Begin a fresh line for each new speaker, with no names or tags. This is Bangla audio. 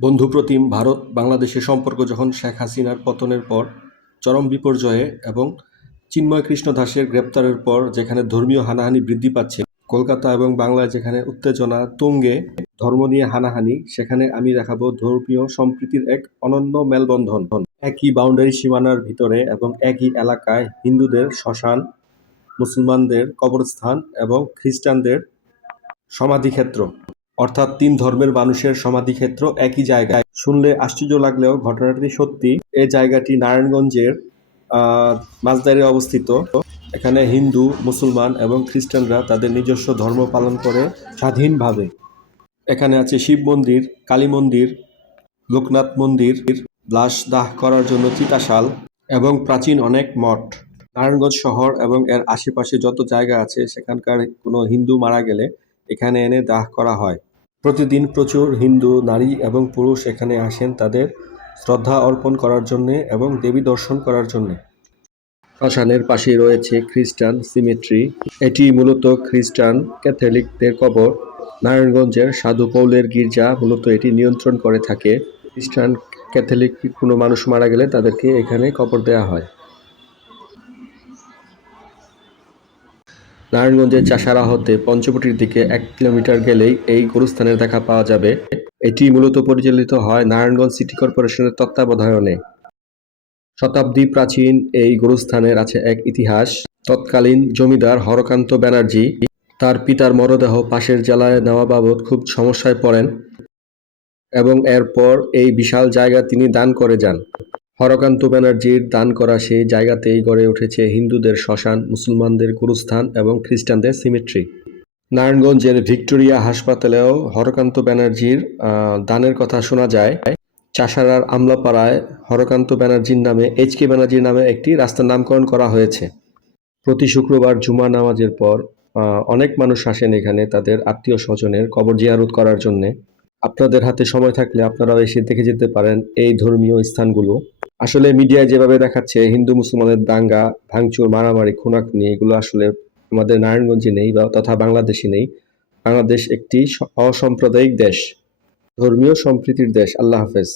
বন্ধুপ্রতিম ভারত বাংলাদেশের সম্পর্ক যখন শেখ হাসিনার পতনের পর, চরম বিপর্যয়ে এবং চিন্ময় কৃষ্ণ দাসের গ্রেপ্তারের পর যেখানে ধর্মীয় হানাহানি বৃদ্ধি পাচ্ছে, কলকাতা এবং বাংলায় যেখানে উত্তেজনা তুঙ্গে, ধর্ম নিয়ে হানাহানি, সেখানে আমি দেখাবো ধর্মীয় সম্প্রীতির এক অনন্য মেলবন্ধন। একই বাউন্ডারি সীমানার ভিতরে এবং একই এলাকায় হিন্দুদের শ্মশান, মুসলমানদের কবরস্থান এবং খ্রিস্টানদের সমাধিক্ষেত্র। অর্থাৎ তিন ধর্মের মানুষের সমাধিক্ষেত্র একই জায়গায়। শুনলে আশ্চর্য লাগলেও ঘটনাটি সত্যি। এই জায়গাটি নারায়ণগঞ্জের মাঝদারে অবস্থিত। এখানে হিন্দু, মুসলমান এবং খ্রিস্টানরা তাদের নিজস্ব ধর্ম পালন করে স্বাধীনভাবে। এখানে আছে শিব মন্দির, কালী মন্দির, লোকনাথ মন্দির লাশ দাহ করার জন্য চিতাশাল এবং প্রাচীন অনেক মঠ। নারায়ণগঞ্জ শহর এবং এর আশেপাশে যত জায়গা আছে, সেখানকার কোনো হিন্দু মারা গেলে এখানে এনে দাহ করা হয়। প্রতিদিন প্রচুর হিন্দু, নারী এবং পুরুষ এখানে আসেন তাদের শ্রদ্ধা অর্পণ করার জন্য এবং দেবী দর্শন করার জন্য। শ্মশানের পাশে রয়েছে খ্রিস্টান সিমেট্রি। এটি মূলত খ্রিস্টান ক্যাথলিকদের কবর। নারায়ণগঞ্জের সাধু পৌলের গির্জা মূলত এটি নিয়ন্ত্রণ করে থাকে। খ্রিস্টান ক্যাথলিক কোনো মানুষ মারা গেলে তাদেরকে এখানে কবর দেওয়া হয়। নারায়ণগঞ্জের চাষারা হতে পঞ্চবটির দিকে এক কিলোমিটার গেলেই এই গরুস্থানের দেখা পাওয়া যাবে। এটি মূলত পরিচালিত হয় নারায়ণগঞ্জ সিটি কর্পোরেশনের তত্ত্বাবধানে। শতাব্দী প্রাচীন এই গরুস্থানের আছে এক ইতিহাস। তৎকালীন জমিদার হরকান্ত ব্যানার্জি তার পিতার মরদেহ পাশের জেলায় নেওয়া বাবদ খুব সমস্যায় পড়েন এবং এরপর এই বিশাল জায়গা তিনি দান করে যান। হরকান্ত ব্যানার্জির দান করা সেই জায়গাতেই গড়ে উঠেছে হিন্দুদের শ্মশান, মুসলমানদের গুরুস্থান এবং খ্রিস্টানদের সিমেট্রি। নারায়ণগঞ্জের ভিক্টোরিয়া হাসপাতালেও হরকান্ত ব্যানার্জির দানের কথা শোনা যায়। চাষারার আমলাপাড়ায় হরকান্ত ব্যানার্জির নামে, এইচ কে ব্যানার্জির নামে একটি রাস্তার নামকরণ করা হয়েছে। প্রতি শুক্রবার জুমা নামাজের পর অনেক মানুষ আসেন এখানে তাদের আত্মীয় স্বজনের কবর জিয়ারত করার জন্যে। আপনাদের হাতে সময় থাকলে আপনারাও এসে দেখে যেতে পারেন এই ধর্মীয় স্থানগুলো। আসলে মিডিয়ায় যেভাবে দেখাচ্ছে, হিন্দু মুসলমানের দাঙ্গা, ভাঙচুর, মারামারি, খুনাখুনি, এগুলো আসলে আমাদের নারায়ণগঞ্জে নেই বা তথা বাংলাদেশে নেই। বাংলাদেশ একটি অসাম্প্রদায়িক দেশ, ধর্মীয় সম্প্রীতির দেশ। আল্লাহ হাফেজ।